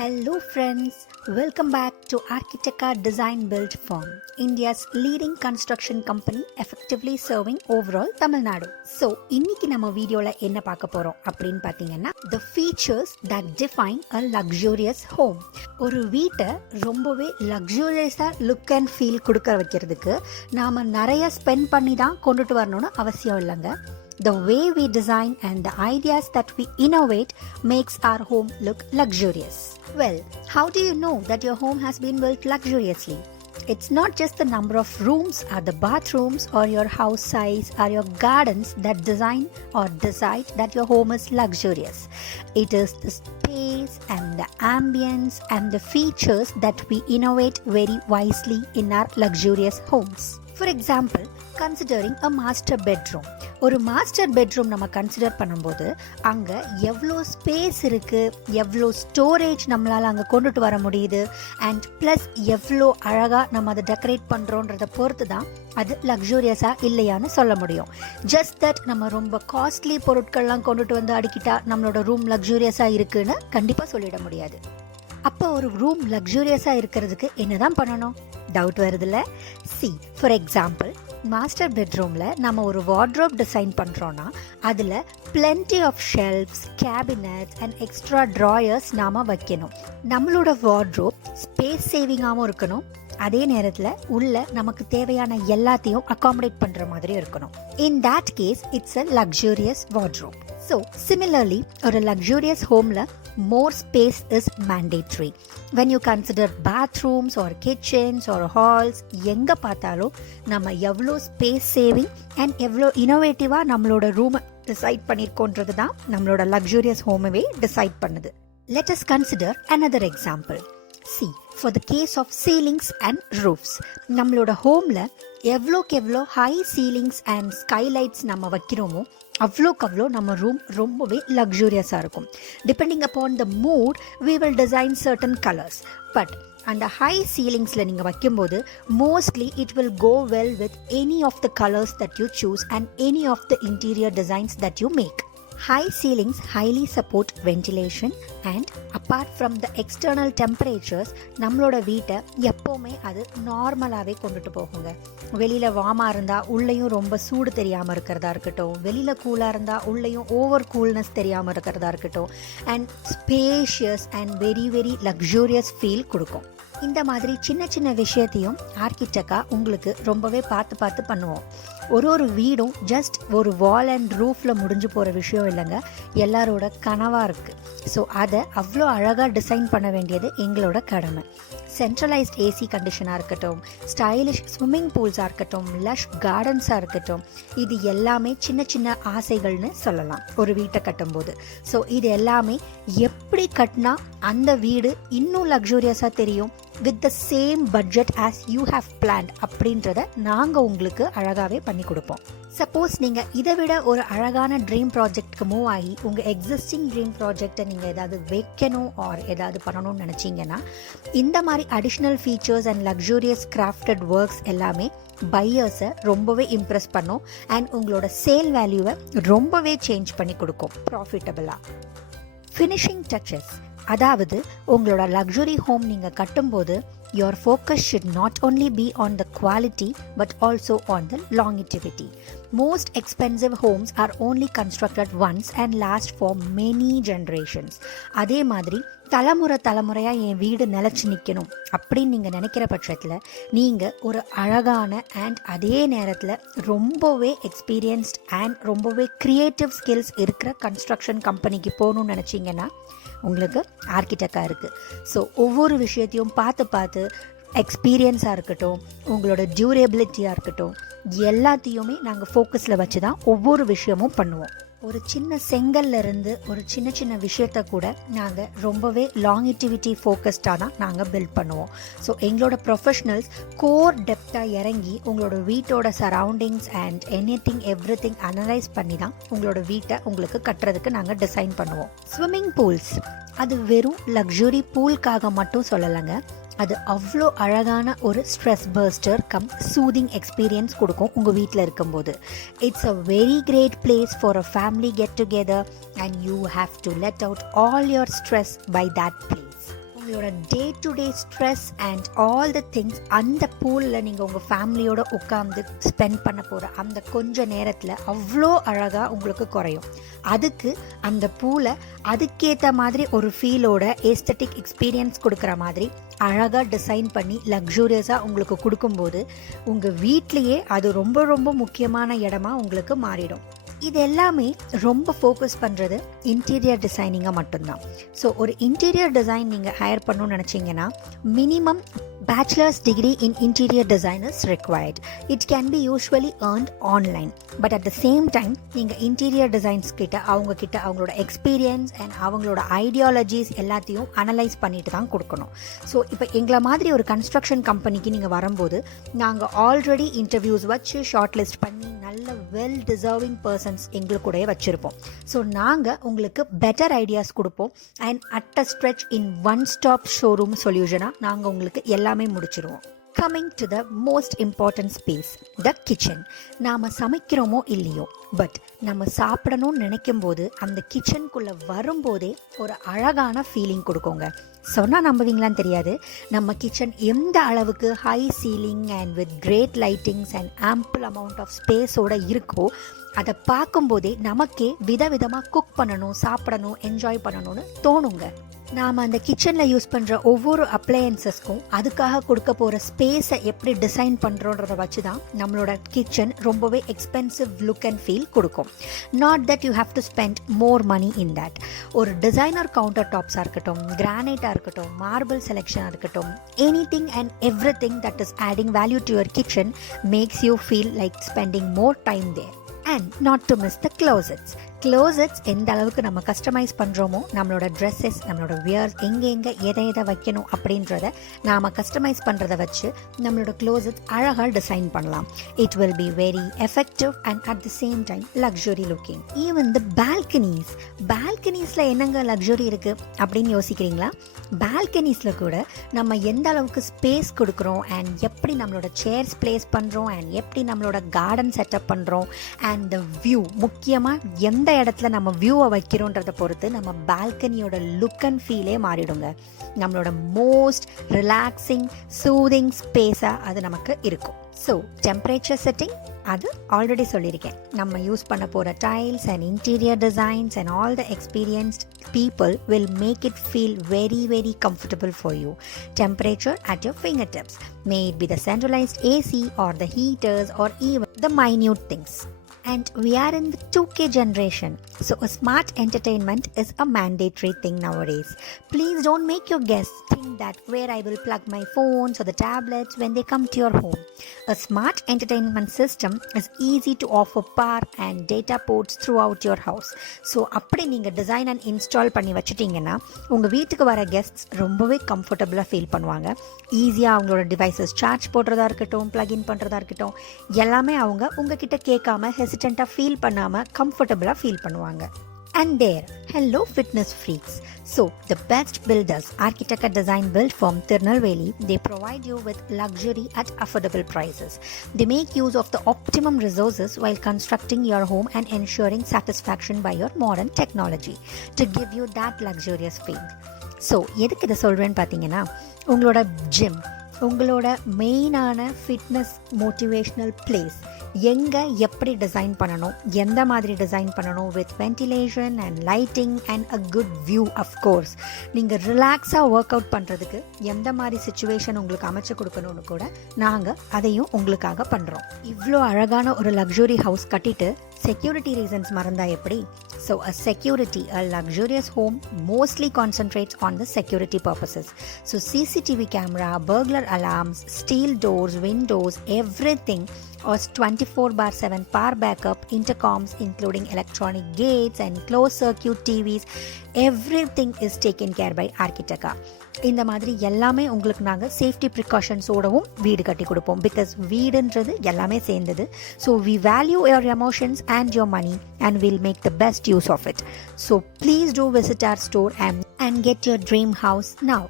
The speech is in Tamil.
Hello friends, welcome back to Architeca Design Build Firm, India's leading construction company effectively serving overall Tamil Nadu. So, இன்னைக்கு நம்ம வீடியோல என்ன பார்க்க போறோம் அப்படின்னு பார்த்தீங்கன்னா the features that define a luxurious home. ஒரு வீட்டை ரொம்பவே luxuriousா லுக் அண்ட் ஃபீல் கொடுக்க வைக்கிறதுக்கு நாம நிறைய ஸ்பெண்ட் பண்ணி தான் கொண்டுட்டு வரணும்னு அவசியம் இல்லைங்க. The way we design and the ideas that we innovate makes our home look luxurious. Well, how do you know that your home has been built luxuriously? It's not just the number of rooms or the bathrooms or your house size or your gardens that design or decide that your home is luxurious. It is the space and the ambience and the features that we innovate very wisely in our luxurious homes. For example, considering a master bedroom. ஒரு மாஸ்டர் பெட்ரூம் நம்ம கன்சிடர் பண்ணும்போது அங்கே எவ்வளோ ஸ்பேஸ் இருக்குது, எவ்வளோ ஸ்டோரேஜ் நம்மளால் அங்கே கொண்டுட்டு வர முடியுது அண்ட் ப்ளஸ் எவ்வளோ அழகாக நம்ம அதை டெக்கரேட் பண்ணுறோன்றதை பொறுத்து தான் அது லக்ஸூரியஸாக இல்லையான்னு சொல்ல முடியும். ஜஸ்ட் தட் நம்ம ரொம்ப காஸ்ட்லி பொருட்கள்லாம் கொண்டுட்டு வந்து அடுக்கிட்டா நம்மளோட ரூம் லக்ஸூரியஸாக இருக்குன்னு கண்டிப்பாக சொல்லிட முடியாது. அப்போ ஒரு ரூம் லக்ஸூரியஸாக இருக்கிறதுக்கு என்னதான் பண்ணணும்? டவுட் வருதுல்ல? ஃபார் எக்ஸாம்பிள், மாஸ்டர் பெட்ரூமில் நம்ம ஒரு வார்ட்ரோப் டிசைன் பண்ணுறோன்னா அதில் plenty of shelves, cabinets and extra drawers நாம் வைக்கணும். நம்மளோட வார்ட்ரோப் ஸ்பேஸ் சேவிங்காகவும் இருக்கணும், அதே நேரத்தில் உள்ள நமக்கு தேவையான எல்லாத்தையும் அகாமடேட் பண்ணுற மாதிரி இருக்கணும். In that case it's a luxurious wardrobe. So similarly ஒரு லக்ஸூரியஸ் ஹோமில் more space is mandatory. When you consider bathrooms or kitchens or halls, எங்க பார்த்தாலும் நம்ம எவ்வளோ ஸ்பேஸ் சேவிங் அண்ட் எவ்வளோ இனோவேட்டிவாக நம்மளோட ரூமை டிசைட் பண்ணியிருக்கோன்றது தான் நம்மளோட லக்ஸூரியஸ் ஹோமவே டிசைட் பண்ணுது. Let us consider another example. For the case of ceilings and roofs, நம்மளோட ஹோமில் எவ்வளோக்கு எவ்வளோ ஹை சீலிங்ஸ் அண்ட் ஸ்கைலைட்ஸ் நம்ம வைக்கிறோமோ அவ்வளோக்கு அவ்வளோ நம்ம ரூம் ரொம்பவே லக்ஸூரியஸாக இருக்கும். Depending upon the mood we will design certain colors. But அந்த ஹை சீலிங்ஸில் நீங்கள் வைக்கும்போது mostly it will go well with any of the colours that you choose and any of the interior designs that you make. High ceilings highly support ventilation and apart from the external temperatures, நம்மளோட வீட்டை எப்போவுமே அது நார்மலாகவே கொண்டுட்டு போகுங்க. வெளியில் வார்மாக இருந்தால் உள்ளேயும் ரொம்ப சூடு தெரியாமல் இருக்கிறதா இருக்கட்டும், வெளியில் கூலாக இருந்தால் உள்ளேயும் ஓவர் கூல்னஸ் தெரியாமல் இருக்கிறதா இருக்கட்டும் and spacious and very very luxurious feel கொடுக்கும். இந்த மாதிரி சின்ன சின்ன விஷயத்தையும் ஆர்கிடெக்டா உங்களுக்கு ரொம்பவே பார்த்து பார்த்து பண்ணுவோம். ஒரு வீடும் ஜஸ்ட் ஒரு வால் அண்ட் ரூஃபில் முடிஞ்சு போகிற விஷயம் இல்லைங்க, எல்லாரோட கனவாக இருக்குது. ஸோ அதை அவ்வளோ அழகாக டிசைன் பண்ண வேண்டியது எங்களோட கடமை. சென்ட்ரலைஸ்ட் ஏசி கண்டிஷனாக இருக்கட்டும், ஸ்டைலிஷ் ஸ்விம்மிங் பூல்ஸாக இருக்கட்டும், லஷ் கார்டன்ஸாக இருக்கட்டும், இது எல்லாமே சின்ன சின்ன ஆசைகள்னு சொல்லலாம் ஒரு வீட்டை கட்டும்போது. ஸோ இது எல்லாமே எப்படி கட்டினா அந்த வீடு இன்னும் லக்ஸூரியஸாக தெரியும் with the same budget as you have plant அப்படின்றத நாங்கள் உங்களுக்கு அழகாகவே பண்ணி கொடுப்போம். சப்போஸ் நீங்கள் இதை விட ஒரு அழகான ட்ரீம் ப்ராஜெக்ட்க்கு மூவ் ஆகி உங்கள் எக்ஸிஸ்டிங் ட்ரீம் ப்ராஜெக்டை நீங்கள் ஏதாவது வைக்கணும் ஆர் ஏதாவது பண்ணணும்னு நினச்சிங்கன்னா இந்த மாதிரி additional features and luxurious crafted works எல்லாமே பையர்ஸை ரொம்பவே இம்ப்ரெஸ் பண்ணும் அண்ட் உங்களோட சேல் வேல்யூவை ரொம்பவே சேஞ்ச் பண்ணி கொடுக்கும் ப்ராஃபிட்டபிளாக. ஃபினிஷிங் டச்சஸ், அதாவது உங்களோட லக்ஸுரி ஹோம் நீங்கள் கட்டும்போது your focus should not only be on the quality but also on the longevity. Most expensive homes are only constructed once and last for many generations. அதே மாதிரி தலைமுறையாக என் வீடு நிலச்சி நிற்கணும் அப்படின்னு நீங்கள் நினைக்கிற பட்சத்தில் நீங்கள் ஒரு அழகான அண்ட் அதே நேரத்தில் ரொம்பவே எக்ஸ்பீரியன்ஸ்ட் அண்ட் ரொம்பவே க்ரியேட்டிவ் ஸ்கில்ஸ் இருக்கிற கன்ஸ்ட்ரக்ஷன் கம்பெனிக்கு போகணும்னு நினச்சிங்கன்னா உங்களுக்கு ஆர்கிடெக்டா இருக்குது. ஸோ ஒவ்வொரு விஷயத்தையும் பார்த்து எக்ஸ்பீரியன்ஸாக இருக்கட்டும், உங்களோட டியூரபிலிட்டியாக இருக்கட்டும், எல்லாத்தையுமே நாங்கள் ஃபோக்கஸில் வச்சு தான் ஒவ்வொரு விஷயமும் பண்ணுவோம். ஒரு சின்ன செங்கல்ல இருந்து ஒரு சின்ன சின்ன விஷயத்த கூட நாங்கள் ரொம்பவே லாங்கிட்டிவிட்டி ஃபோக்கஸ்டாக தான் நாங்கள் பில்ட் பண்ணுவோம். ஸோ எங்களோட ப்ரொஃபஷனல்ஸ் கோர் டெப்த்தாக இறங்கி உங்களோட வீட்டோட சரௌண்டிங்ஸ் அண்ட் எவ்ரிதிங் அனலைஸ் பண்ணி தான் உங்களோட வீட்டை உங்களுக்கு கட்டுறதுக்கு நாங்கள் டிசைன் பண்ணுவோம். ஸ்விம்மிங் பூல்ஸ், அது வெறும் லக்ஸுரி பூல்காக மட்டும் சொல்லலைங்க, அது அவ்வளோ அழகான ஒரு stress buster cum soothing experience கொடுக்கும் உங்கள் வீட்டில் இருக்கும்போது. It's a very great place for a family get together and you have to let out all your stress by that place. உங்களோட day to day stress and all the things அந்த பூலில் நீங்கள் உங்கள் ஃபேமிலியோடு உட்காந்து ஸ்பெண்ட் பண்ண போகிற அந்த கொஞ்ச நேரத்தில் அவ்வளோ அழகாக உங்களுக்கு குறையும். அதுக்கு அந்த பூலை அதுக்கேற்ற மாதிரி ஒரு ஃபீலோட ஏஸ்தட்டிக் எக்ஸ்பீரியன்ஸ் கொடுக்குற மாதிரி அழகாக டிசைன் பண்ணி லக்ஸூரியஸாக உங்களுக்கு கொடுக்கும்போது உங்கள் வீட்லேயே அது ரொம்ப ரொம்ப முக்கியமான இடமா உங்களுக்கு மாறிடும். இது எல்லாமே ரொம்ப ஃபோக்கஸ் பண்ணுறது இன்டீரியர் டிசைனிங்காக மட்டும்தான். ஸோ ஒரு இன்டீரியர் டிசைன் நீங்கள் ஹையர் பண்ணணும்னு நினச்சிங்கன்னா minimum bachelor's degree in interior design is required. It can be usually earned online. But at the same time, நீங்கள் இன்டீரியர் டிசைன்ஸ் கிட்ட அவங்களோட எக்ஸ்பீரியன்ஸ் அண்ட் அவங்களோட ஐடியாலஜிஸ் எல்லாத்தையும் அனலைஸ் பண்ணிட்டு தான் கொடுக்கணும். ஸோ இப்போ எங்களை மாதிரி ஒரு கன்ஸ்ட்ரக்ஷன் கம்பெனிக்கு நீங்கள் வரும்போது நாங்கள் ஆல்ரெடி இன்டர்வியூஸ் வச்சு ஷார்ட் லிஸ்ட் பண்ணி நல்ல வெல் டிசர்விங் பர்சன்ஸ் எங்களுக்கூடயே வச்சுருப்போம். ஸோ நாங்கள் உங்களுக்கு பெட்டர் ஐடியாஸ் கொடுப்போம் and at a stretch in one stop showroom சொல்யூஷனாக நாங்கள் உங்களுக்கு எல்லாமே முடிச்சிருவோம். Coming to the most important space, the kitchen. நாம் சமைக்கிறோமோ இல்லையோ, பட் நம்ம சாப்பிடணும்னு நினைக்கும் போது அந்த கிச்சனுக்குள்ளே வரும்போதே ஒரு அழகான ஃபீலிங் கொடுக்குங்க. சொன்னால் நம்புவீங்களான்னு தெரியாது, நம்ம கிச்சன் எந்த அளவுக்கு high ceiling and with great lightings and ample amount of ஸ்பேஸோடு இருக்கோ அதை பார்க்கும்போதே நமக்கே விதவிதமாக குக் பண்ணணும், சாப்பிடணும், என்ஜாய் பண்ணணும்னு தோணுங்க. நாம் அந்த கிச்சனில் யூஸ் பண்ணுற ஒவ்வொரு அப்ளையன்சஸ்க்கும் அதுக்காக கொடுக்க போகிற ஸ்பேஸை எப்படி டிசைன் பண்ணுறோன்றத வச்சு தான் நம்மளோட கிச்சன் ரொம்பவே எக்ஸ்பென்சிவ் லுக் அண்ட் ஃபீல் கொடுக்கும். Not that you have to spend more money in that. ஒரு டிசைனர் கவுண்டர் டாப்ஸாக இருக்கட்டும், கிரானைட்டாக இருக்கட்டும், மார்பிள் செலெக்ஷனாக இருக்கட்டும், anything and everything that is adding value to your kitchen makes you feel like spending more time there. And not to miss the closets எந்த அளவுக்கு நம்ம கஸ்டமைஸ் பண்ணுறோமோ நம்மளோட ட்ரெஸ்ஸஸ், நம்மளோட வியர்ஸ் எங்கே எதை வைக்கணும் அப்படின்றத நாம் கஸ்டமைஸ் பண்ணுறத வச்சு நம்மளோட க்ளோசெட்ஸ் அழகாக டிசைன் பண்ணலாம். It will be very effective and at the same time luxury looking. Even the பால்கனிஸில் என்னங்க லக்ஸுரி இருக்குது அப்படின்னு யோசிக்கிறீங்களா? பால்கனிஸில் கூட நம்ம எந்த அளவுக்கு ஸ்பேஸ் கொடுக்குறோம் அண்ட் எப்படி நம்மளோட சேர்ஸ் பிளேஸ் பண்ணுறோம் அண்ட் எப்படி நம்மளோட கார்டன் செட்டப் பண்ணுறோம் அண்ட் த வியூ, முக்கியமாக எந்த இடத்துல நம்ம வியூவை வைக்கிறோன்றதை பொறுத்து நம்ம பால்கனியோட லுக் அண்ட் ஃபீலே மாறிடுங்க. நம்மளோட மோஸ்ட் ரிலாக்ஸிங் சூதிங் ஸ்பேஸாக அது நமக்கு இருக்கும். ஸோ டெம்பரேச்சர் செட்டிங் அது ஆல்ரெடி சொல்லியிருக்கேன். நம்ம யூஸ் பண்ண போகிற tiles and interior designs and all the experienced people will make it feel very very comfortable for you. Temperature at your fingertips, may it be the centralized AC or the heaters or even the minute things. And we are in the 2K generation, so a smart entertainment is a mandatory thing nowadays. Please don't make your guests think that where I will plug my phones or the tablets when they come to your home. A smart entertainment system is easy to offer power and data ports throughout your house. So அப்படி நீங்கள் டிசைன் அண்ட் இன்ஸ்டால் பண்ணி வச்சுட்டிங்கன்னா உங்கள் வீட்டுக்கு வர கெஸ்ட்ஸ் ரொம்பவே கம்ஃபர்டபுளாக ஃபீல் பண்ணுவாங்க. ஈஸியாக அவங்களோட டிவைசஸ் சார்ஜ் போடுறதா இருக்கட்டும், ப்ளக்இன் பண்ணுறதா இருக்கட்டும், எல்லாமே அவங்க உங்ககிட்ட கேட்காம ஹெசிடென்ட்டாக ஃபீல் பண்ணாமல் கம்ஃபர்டபுளாக ஃபீல் பண்ணுவாங்க. And there, hello fitness freaks. So, the best builders, Architeca Design Build Firm Tirunelveli, they provide you with luxury at affordable prices. They make use of the optimum resources while constructing your home and ensuring satisfaction by your modern technology to give you that luxurious feel. So, எதுக்கு இதை சொல்கிறேன்னு பார்த்தீங்கன்னா, உங்களோட ஜிம், உங்களோட மெயினான ஃபிட்னஸ் மோட்டிவேஷ்னல் பிளேஸ் எங்கே எப்படி டிசைன் பண்ணணும், எந்த மாதிரி டிசைன் பண்ணணும், with ventilation and lighting and a good view. Of course நீங்கள் ரிலாக்ஸாக ஒர்க் அவுட் பண்ணுறதுக்கு எந்த மாதிரி சுச்சுவேஷன் உங்களுக்கு அமைச்சு கொடுக்கணும்னு கூட நாங்கள் அதையும் உங்களுக்காக பண்ணுறோம். இவ்வளோ அழகான ஒரு லக்ஸுரி ஹவுஸ் கட்டிட்டு செக்யூரிட்டி ரீசன்ஸ் மறந்தா எப்படி? So a luxurious home mostly concentrates on the security purposes. So CCTV camera, burglar alarms, steel doors, windows, everything was 24/7 power backup, intercoms including electronic gates and closed circuit TVs. Everything is taken care by Architeca. இந்த மாதிரி எல்லாமே உங்களுக்கு நாங்கள் சேஃப்டி ப்ரிகாஷன்ஸோடவும் வீடு கட்டி கொடுப்போம். பிகாஸ் வீடுன்றது எல்லாமே சேர்ந்தது. So we value your emotions and your money and will make the best use of it. So please do visit our store and get your dream house now.